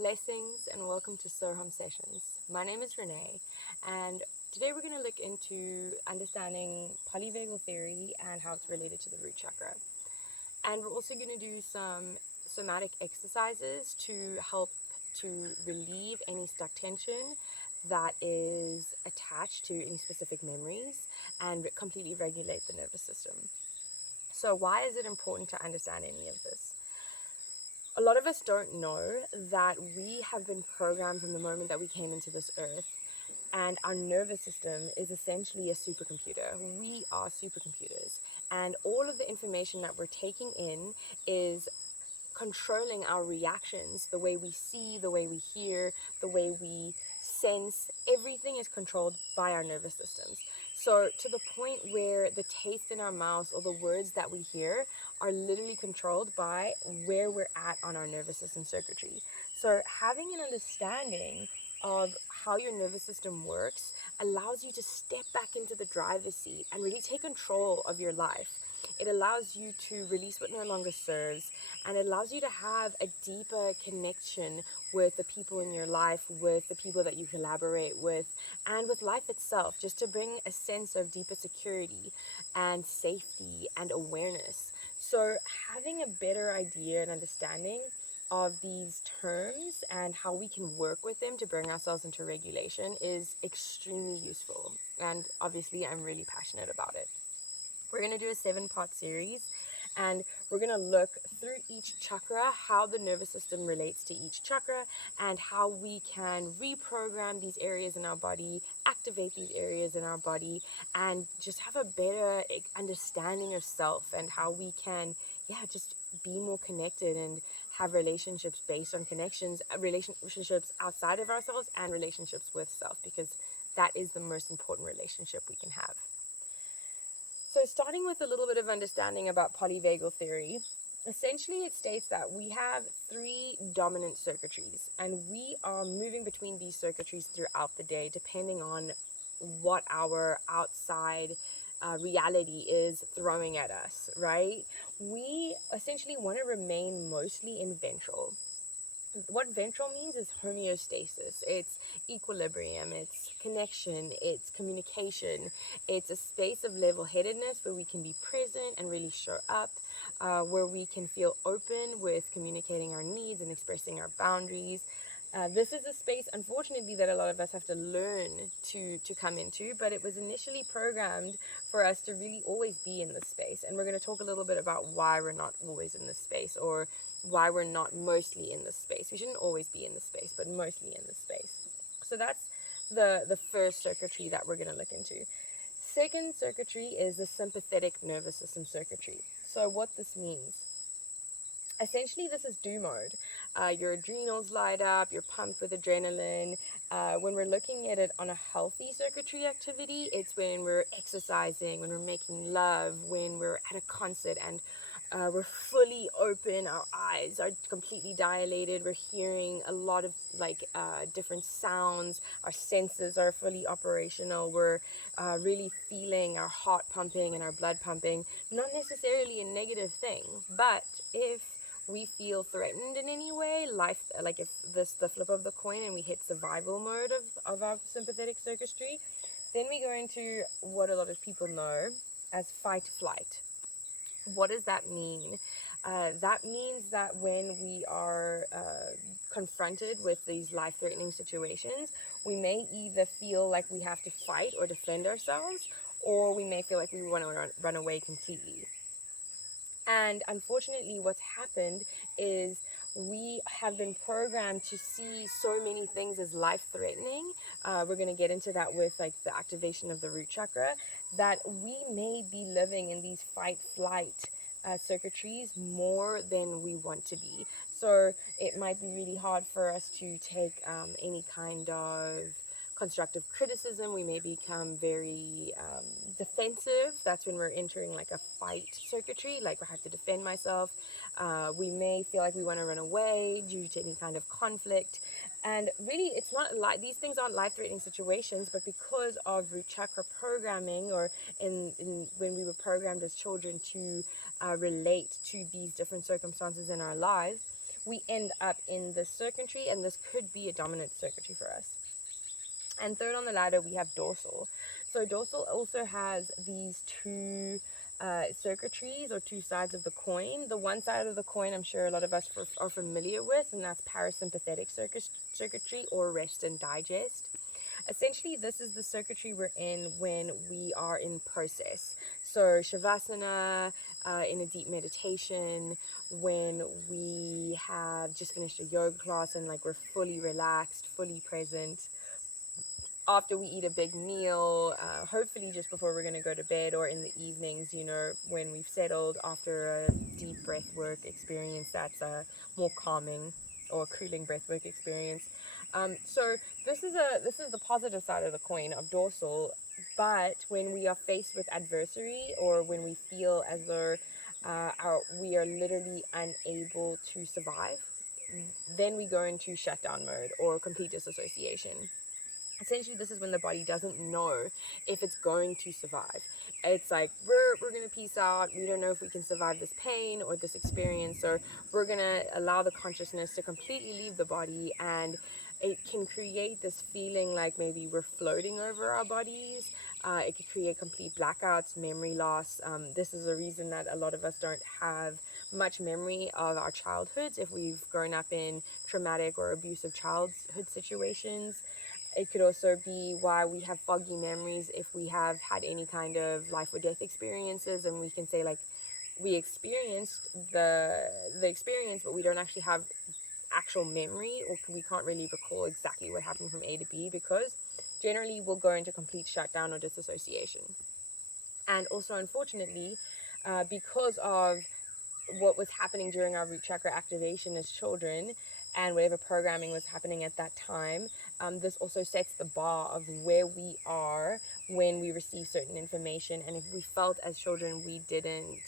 Blessings and welcome to Sohum sessions. My name is Renee, and today we're going to look into understanding polyvagal theory and how it's related to the root chakra. And we're also going to do some somatic exercises to help to relieve any stuck tension that is attached to any specific memories and completely regulate the nervous system. So, why is it important to understand any of this? A lot of us don't know that we have been programmed from the moment that we came into this earth, and our nervous system is essentially a supercomputer. We are supercomputers, and all of the information that we're taking in is controlling our reactions, the way we see, the way we hear, the way we sense. Everything is controlled by our nervous systems. So to the point where the taste in our mouths or the words that we hear are literally controlled by where we're at on our nervous system circuitry. So having an understanding of how your nervous system works allows you to step back into the driver's seat and really take control of your life. It allows you to release what no longer serves, and it allows you to have a deeper connection with the people in your life, with the people that you collaborate with, and with life itself, just to bring a sense of deeper security and safety and awareness. So having a better idea and understanding of these terms and how we can work with them to bring ourselves into regulation is extremely useful. And obviously, I'm really passionate about it. We're going to do a 7-part series, and we're going to look through each chakra, how the nervous system relates to each chakra, and how we can reprogram these areas in our body, activate these areas in our body, and just have a better understanding of self and how we can, just be more connected and have relationships based on connections, relationships outside of ourselves and relationships with self, because that is the most important relationship we can have. So starting with a little bit of understanding about polyvagal theory, essentially it states that we have 3 dominant circuitries, and we are moving between these circuitries throughout the day depending on what our outside reality is throwing at us, right? We essentially want to remain mostly in ventral. What ventral means is homeostasis. It's equilibrium, it's connection, it's communication. It's a space of level-headedness where we can be present and really show up, where we can feel open with communicating our needs and expressing our boundaries. This is a space, unfortunately, that a lot of us have to learn to come into, but it was initially programmed for us to really always be in this space. And we're going to talk a little bit about why we're not always in this space, or why we're not mostly in this space. We shouldn't always be in this space, but mostly in this space. So that's the first circuitry that we're going to look into. Second circuitry is the sympathetic nervous system circuitry. So what this means, essentially, this is do mode. Your adrenals light up, you're pumped with adrenaline. When we're looking at it on a healthy circuitry activity, it's when we're exercising, when we're making love, when we're at a concert and we're fully open, our eyes are completely dilated, we're hearing a lot of different sounds, our senses are fully operational, we're really feeling our heart pumping and our blood pumping. Not necessarily a negative thing, but if we feel threatened in any way, like if this the flip of the coin and we hit survival mode of our sympathetic circuitry, then we go into what a lot of people know as fight flight. What does that mean? That means that when we are confronted with these life-threatening situations, we may either feel like we have to fight or defend ourselves, or we may feel like we want to run away completely. And unfortunately, what's happened is we have been programmed to see so many things as life-threatening. We're going to get into that with the activation of the root chakra, that we may be living in these fight-flight circuitries more than we want to be. So it might be really hard for us to take any kind of constructive criticism. We may become very defensive. That's when we're entering like a fight circuitry, like I have to defend myself. We may feel like we want to run away due to any kind of conflict. And really, it's not like these things aren't life-threatening situations, but because of root chakra programming, or when we were programmed as children to relate to these different circumstances in our lives, we end up in the circuitry, and this could be a dominant circuitry for us. And third on the ladder, we have dorsal. So dorsal also has these two circuitries, or two sides of the coin. The one side of the coin, I'm sure a lot of us are familiar with, and that's parasympathetic circuitry, or rest and digest. Essentially, this is the circuitry we're in when we are in process. So shavasana, in a deep meditation, when we have just finished a yoga class and like we're fully relaxed, fully present, after we eat a big meal, hopefully just before we're going to go to bed, or in the evenings, when we've settled after a deep breath work experience that's more calming, or cooling breath work experience. So this is the positive side of the coin of dorsal. But when we are faced with adversary, or when we feel as though we are literally unable to survive, then we go into shutdown mode, or complete disassociation. Essentially, this is when the body doesn't know if it's going to survive. It's like, we're going to peace out. We don't know if we can survive this pain or this experience. So we're going to allow the consciousness to completely leave the body. And it can create this feeling like maybe we're floating over our bodies. It could create complete blackouts, memory loss. This is a reason that a lot of us don't have much memory of our childhoods if we've grown up in traumatic or abusive childhood situations. It could also be why we have foggy memories if we have had any kind of life or death experiences, and we can say like we experienced the experience, but we don't actually have actual memory, or we can't really recall exactly what happened from A to B, because generally we'll go into complete shutdown or disassociation. And also, unfortunately, because of what was happening during our root chakra activation as children, and whatever programming was happening at that time, this also sets the bar of where we are when we receive certain information. And if we felt as children we didn't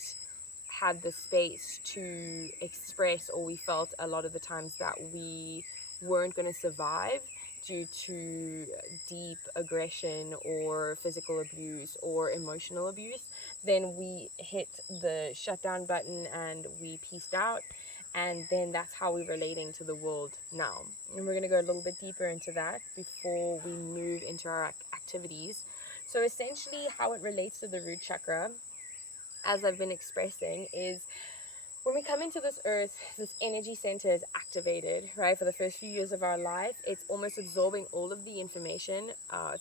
have the space to express, or we felt a lot of the times that we weren't going to survive due to deep aggression or physical abuse or emotional abuse, then we hit the shutdown button and we peaced out. And then that's how we're relating to the world now. And we're going to go a little bit deeper into that before we move into our activities. So essentially, how it relates to the root chakra, as I've been expressing, is when we come into this earth, this energy center is activated, right? For the first few years of our life, it's almost absorbing all of the information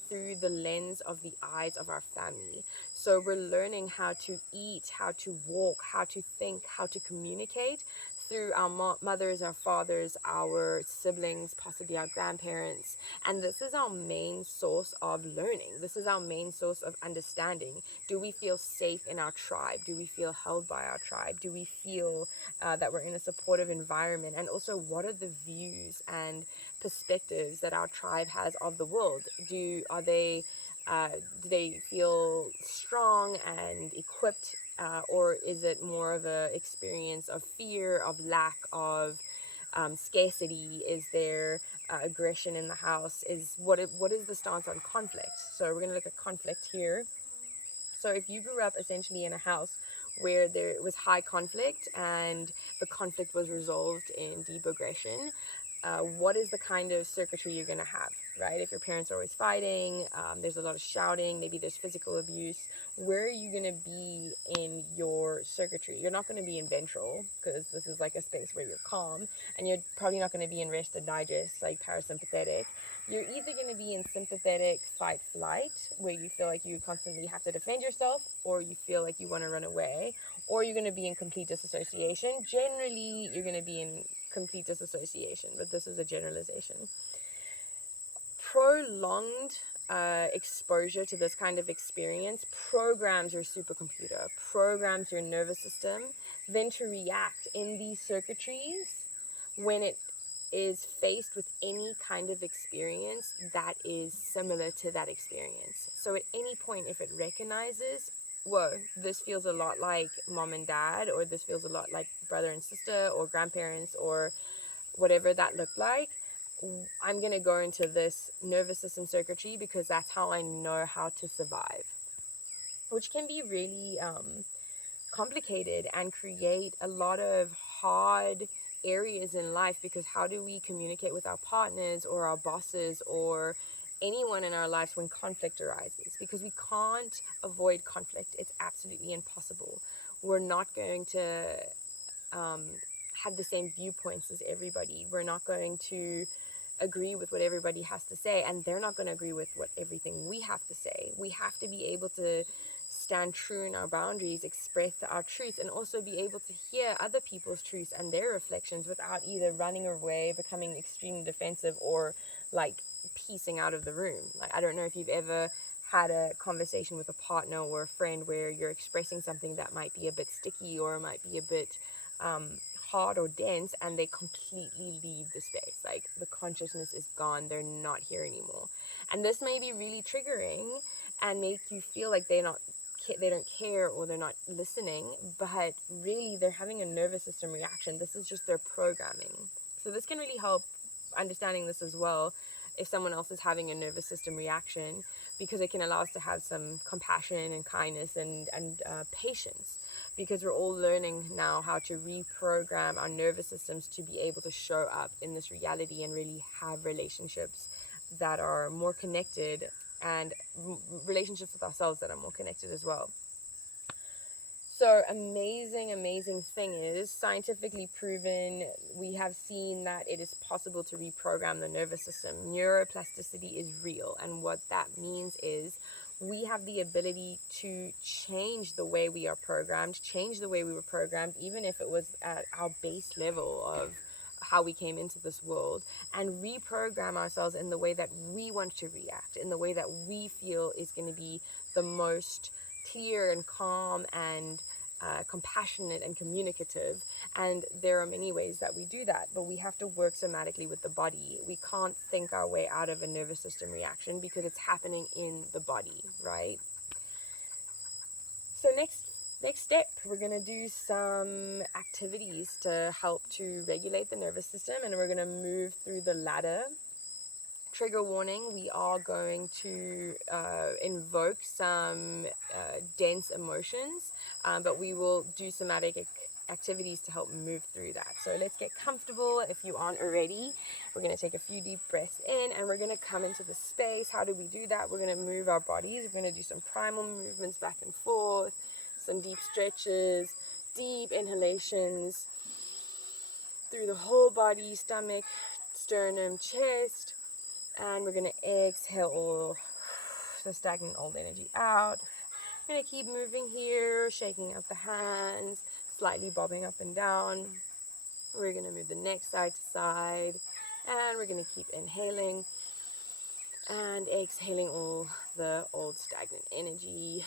through the lens of the eyes of our family. So we're learning how to eat, how to walk, how to think, how to communicate through our mothers, our fathers, our siblings, possibly our grandparents. And this is our main source of learning. This is our main source of understanding. Do we feel safe in our tribe? Do we feel held by our tribe? Do we feel that we're in a supportive environment? And also, what are the views and perspectives that our tribe has of the world? Do they feel strong and equipped, or is it more of a experience of fear, of lack, of scarcity? Is there aggression in the house? What is the stance on conflict? So we're going to look at conflict here. So if you grew up essentially in a house where there was high conflict and the conflict was resolved in deep aggression, what is the kind of circuitry you're going to have, right? If your parents are always fighting, there's a lot of shouting, maybe there's physical abuse, where are you going to be in your circuitry? You're not going to be in ventral, because this is like a space where you're calm, and you're probably not going to be in rest and digest, like parasympathetic. You're either going to be in sympathetic fight flight, where you feel like you constantly have to defend yourself, or you feel like you want to run away, or you're going to be in complete disassociation. Generally, you're going to be in complete disassociation, but this is a generalization. Prolonged exposure to this kind of experience programs your supercomputer, programs your nervous system, then to react in these circuitries when it is faced with any kind of experience that is similar to that experience. So at any point, if it recognizes, whoa, this feels a lot like mom and dad, or this feels a lot like brother and sister, or grandparents, or whatever that looked like, I'm going to go into this nervous system circuitry because that's how I know how to survive, which can be really complicated and create a lot of hard areas in life, because how do we communicate with our partners or our bosses or anyone in our lives when conflict arises? Because we can't avoid conflict. It's absolutely impossible. We're not going to have the same viewpoints as everybody. We're not going to agree with what everybody has to say, and they're not going to agree with what everything we have to say. We have to be able to stand true in our boundaries, express our truth, and also be able to hear other people's truths and their reflections without either running away, becoming extremely defensive, or like piecing out of the room. Like, I don't know if you've ever had a conversation with a partner or a friend where you're expressing something that might be a bit sticky or might be a bit hard or dense, and they completely leave the space. Like, the consciousness is gone, they're not here anymore. And this may be really triggering and make you feel like they don't care or they're not listening, but really they're having a nervous system reaction. This is just their programming. So this can really help understanding this as well if someone else is having a nervous system reaction, because it can allow us to have some compassion and kindness and patience, because we're all learning now how to reprogram our nervous systems to be able to show up in this reality and really have relationships that are more connected, and relationships with ourselves that are more connected as well. So amazing thing is, scientifically proven, we have seen that it is possible to reprogram the nervous system. Neuroplasticity is real, and what that means is we have the ability to change the way we are programmed, change the way we were programmed, even if it was at our base level of how we came into this world, and reprogram ourselves in the way that we want to react, in the way that we feel is going to be the most clear and calm and compassionate and communicative. And there are many ways that we do that, but we have to work somatically with the body. We can't think our way out of a nervous system reaction because it's happening in the body, right? So next step, we're going to do some activities to help to regulate the nervous system, and we're going to move through the ladder. Trigger warning, we are going to invoke some dense emotions, but we will do somatic activities to help move through that. So let's get comfortable. If you aren't already, we're going to take a few deep breaths in, and we're going to come into the space. How do we do that? We're going to move our bodies. We're going to do some primal movements back and forth, some deep stretches, deep inhalations through the whole body, stomach, sternum, chest. And we're going to exhale all the stagnant old energy out. We're going to keep moving here, shaking out the hands, slightly bobbing up and down. We're going to move the neck side to side, and we're going to keep inhaling and exhaling all the old stagnant energy.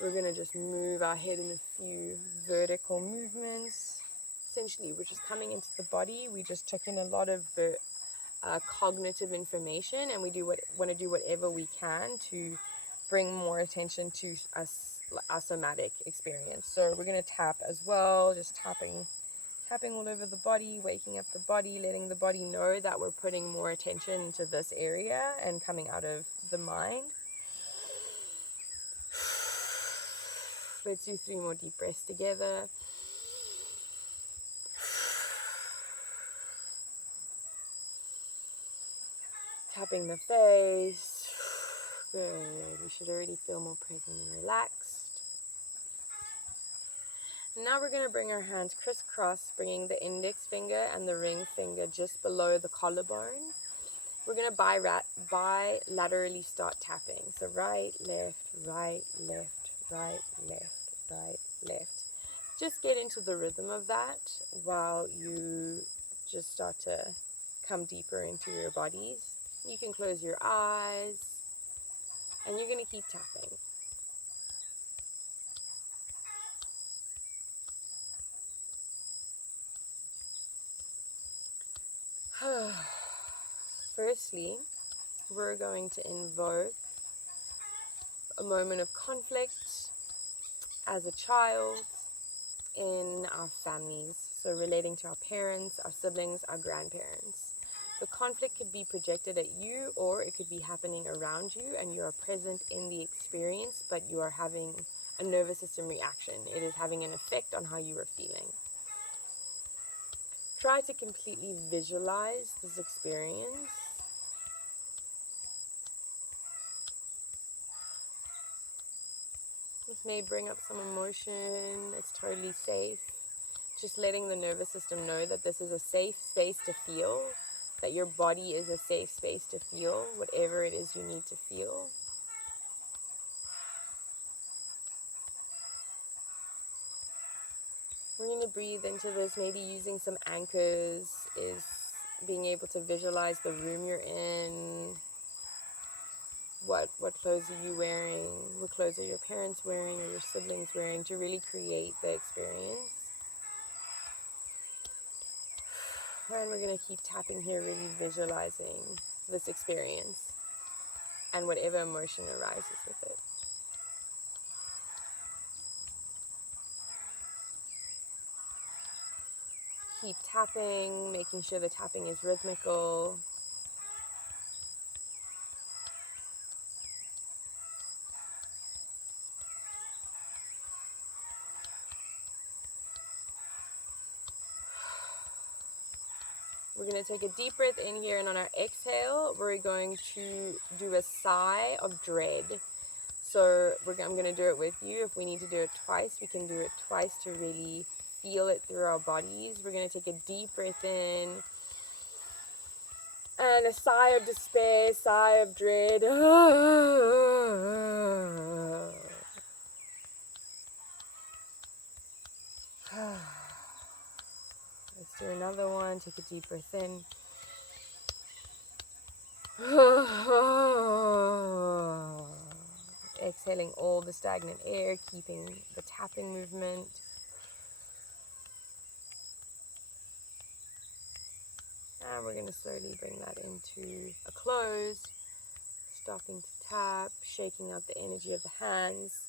We're going to just move our head in a few vertical movements. Essentially, we're just coming into the body. We just took in a lot of cognitive information, and we want to do whatever we can to bring more attention to our somatic experience. So we're going to tap as well, just tapping all over the body, waking up the body, letting the body know that we're putting more attention into this area and coming out of the mind. Let's do 3 more deep breaths together. Tapping the face. Good. We should already feel more present and relaxed. Now we're going to bring our hands crisscross, bringing the index finger and the ring finger just below the collarbone. We're going to bilaterally start tapping. So right, left, right, left, right, left, right, left. Just get into the rhythm of that while you just start to come deeper into your bodies. You can close your eyes, and you're going to keep tapping. Firstly, we're going to invoke a moment of conflict as a child in our families, so relating to our parents, our siblings, our grandparents. The conflict could be projected at you, or it could be happening around you and you are present in the experience, but you are having a nervous system reaction. It is having an effect on how you are feeling. try to completely visualize this experience. This may bring up some emotion. It's totally safe. Just letting the nervous system know that this is a safe space to feel, that your body is a safe space to feel whatever it is you need to feel. We're going to breathe into this, maybe using some anchors, is being able to visualize the room you're in. What clothes are you wearing? What clothes are your parents wearing or your siblings wearing, to really create the experience. And we're going to keep tapping here, really visualizing this experience and whatever emotion arises with it. Keep tapping, making sure the tapping is rhythmical. We're going to take a deep breath in here, and on our exhale, we're going to do a sigh of dread. So I'm going to do it with you. If we need to do it twice, we can do it twice to really feel it through our bodies. We're going to take a deep breath in, and a sigh of despair, sigh of dread. Let's do another one. Take a deep breath in. Exhaling all the stagnant air, keeping the tapping movement. And we're going to slowly bring that into a close, stopping to tap, shaking out the energy of the hands.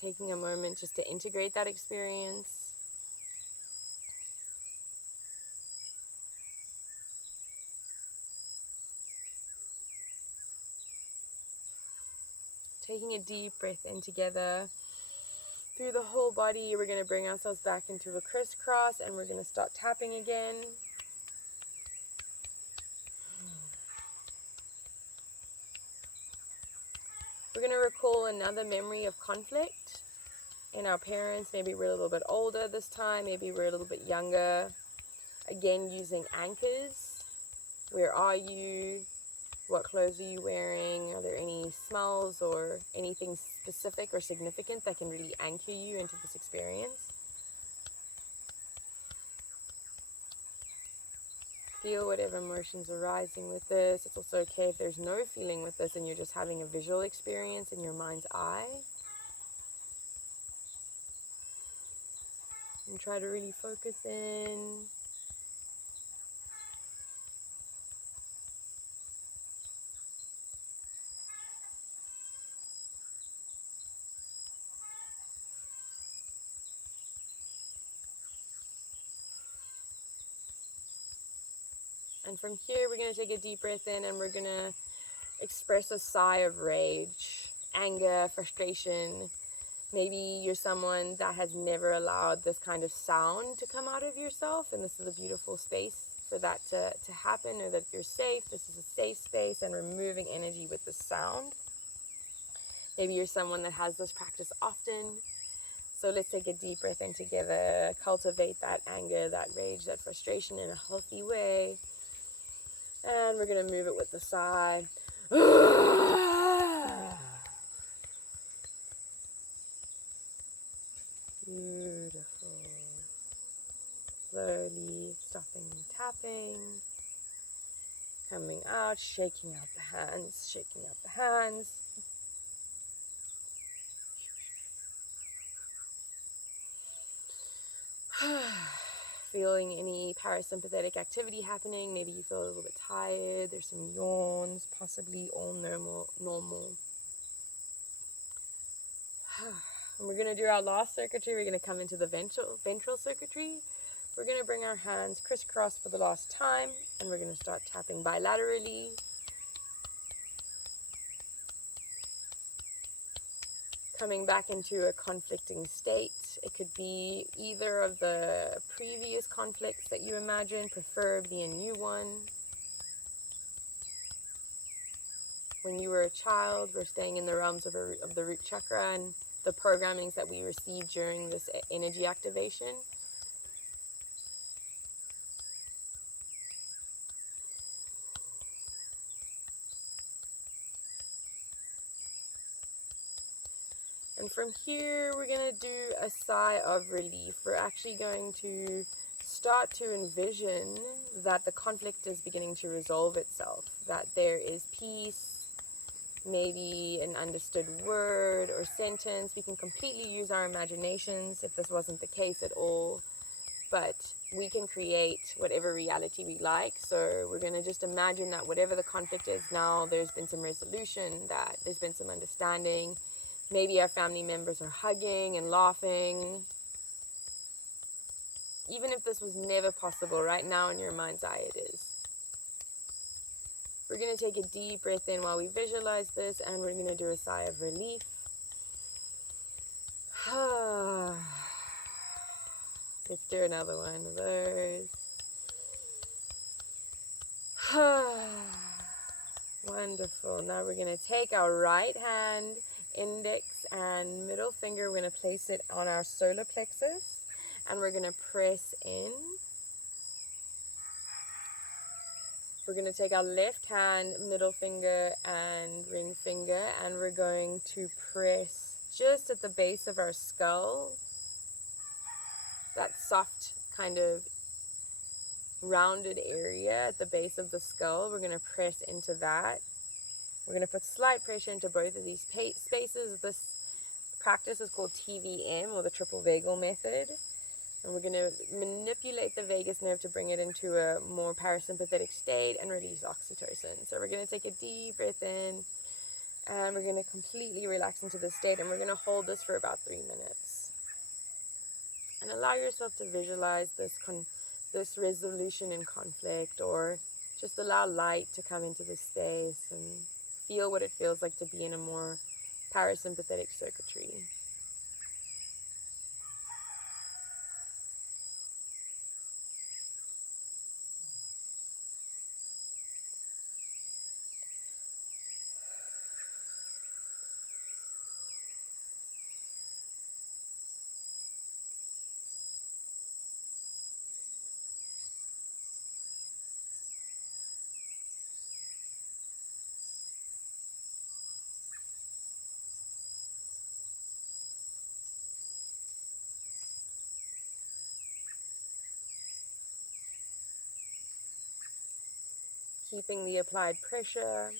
Taking a moment just to integrate that experience. Taking a deep breath in together. Through the whole body, we're going to bring ourselves back into a crisscross, and we're going to start tapping again. We're going to recall another memory of conflict in our parents. Maybe we're a little bit older this time, maybe we're a little bit younger. Again, using anchors. Where are you? What clothes are you wearing? Are there any smells or anything specific or significant that can really anchor you into this experience? Feel whatever emotions are rising with this. It's also okay if there's no feeling with this and you're just having a visual experience in your mind's eye. And try to really focus in. And from here, we're going to take a deep breath in, and we're going to express a sigh of rage, anger, frustration. Maybe you're someone that has never allowed this kind of sound to come out of yourself, and this is a beautiful space for that to happen, or that you're safe. This is a safe space, and removing energy with the sound. Maybe you're someone that has this practice often. So let's take a deep breath in together, cultivate that anger, that rage, that frustration in a healthy way. And we're going to move it with the sigh. Beautiful. Slowly stopping tapping. Coming out, shaking out the hands, shaking out the hands. Feeling any parasympathetic activity happening. Maybe you feel a little bit tired. There's some yawns, possibly all normal. And we're going to do our last circuitry. We're going to come into the ventral circuitry. We're going to bring our hands crisscross for the last time, and we're going to start tapping bilaterally. Coming back into a conflicting state. It could be either of the previous conflicts that you imagine, preferably a new one. When you were a child, we're staying in the realms of the root chakra and the programmings that we received during this energy activation. And from here, we're going to do a sigh of relief. We're actually going to start to envision that the conflict is beginning to resolve itself, that there is peace, maybe an understood word or sentence. We can completely use our imaginations if this wasn't the case at all, but we can create whatever reality we like. So we're going to just imagine that whatever the conflict is now, there's been some resolution, that there's been some understanding. Maybe our family members are hugging and laughing. Even if this was never possible, right now in your mind's eye it is. We're going to take a deep breath in while we visualize this, and we're going to do a sigh of relief. Let's do another one of those. Wonderful. Now we're going to take our right hand, index and middle finger, we're going to place it on our solar plexus, and we're going to press in. We're going to take our left hand, middle finger and ring finger, and we're going to press just at the base of our skull, that soft kind of rounded area at the base of the skull. We're going to press into that. We're going to put slight pressure into both of these spaces. This practice is called TVM, or the triple vagal method. And we're going to manipulate the vagus nerve to bring it into a more parasympathetic state and release oxytocin. So we're going to take a deep breath in, and we're going to completely relax into this state, and we're going to hold this for about 3 minutes. And allow yourself to visualize this resolution in conflict, or just allow light to come into the space and feel what it feels like to be in a more parasympathetic circuitry. Keeping the applied pressure.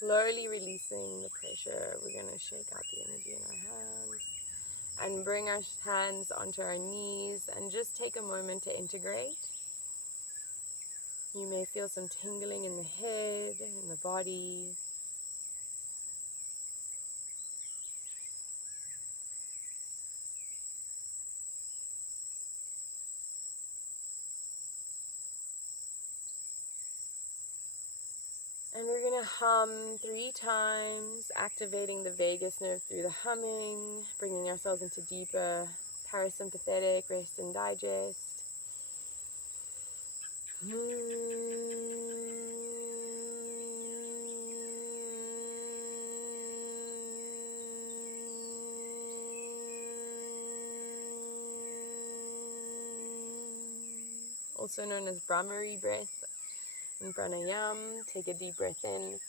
Slowly releasing the pressure, we're going to shake out the energy in our hands and bring our hands onto our knees and just take a moment to integrate. You may feel some tingling in the head, in the body. And we're going to hum 3 times, activating the vagus nerve through the humming, bringing ourselves into deeper parasympathetic rest and digest. Also known as Brahmari breath And pranayam, take a deep breath in.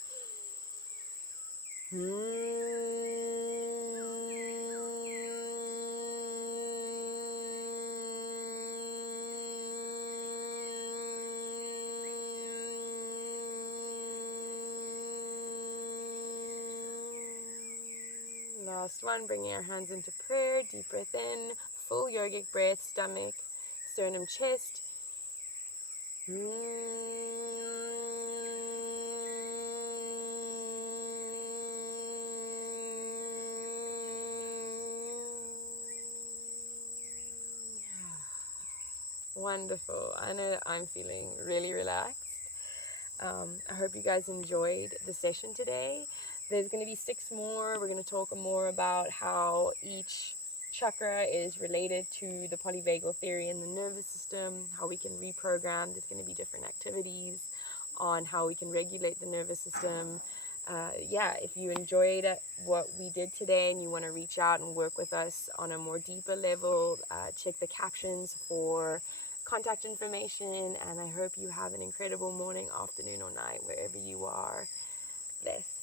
Last one, bringing our hands into prayer, deep breath in, full yogic breath, stomach, sternum, chest. Wonderful. I know that I'm feeling really relaxed. I hope you guys enjoyed the session today. There's going to be 6 more. We're going to talk more about how each chakra is related to the polyvagal theory in the nervous system, how we can reprogram. There's going to be different activities on how we can regulate the nervous system. If you enjoyed what we did today and you want to reach out and work with us on a more deeper level, check the captions for contact information, and I hope you have an incredible morning, afternoon, or night wherever you are. Bless.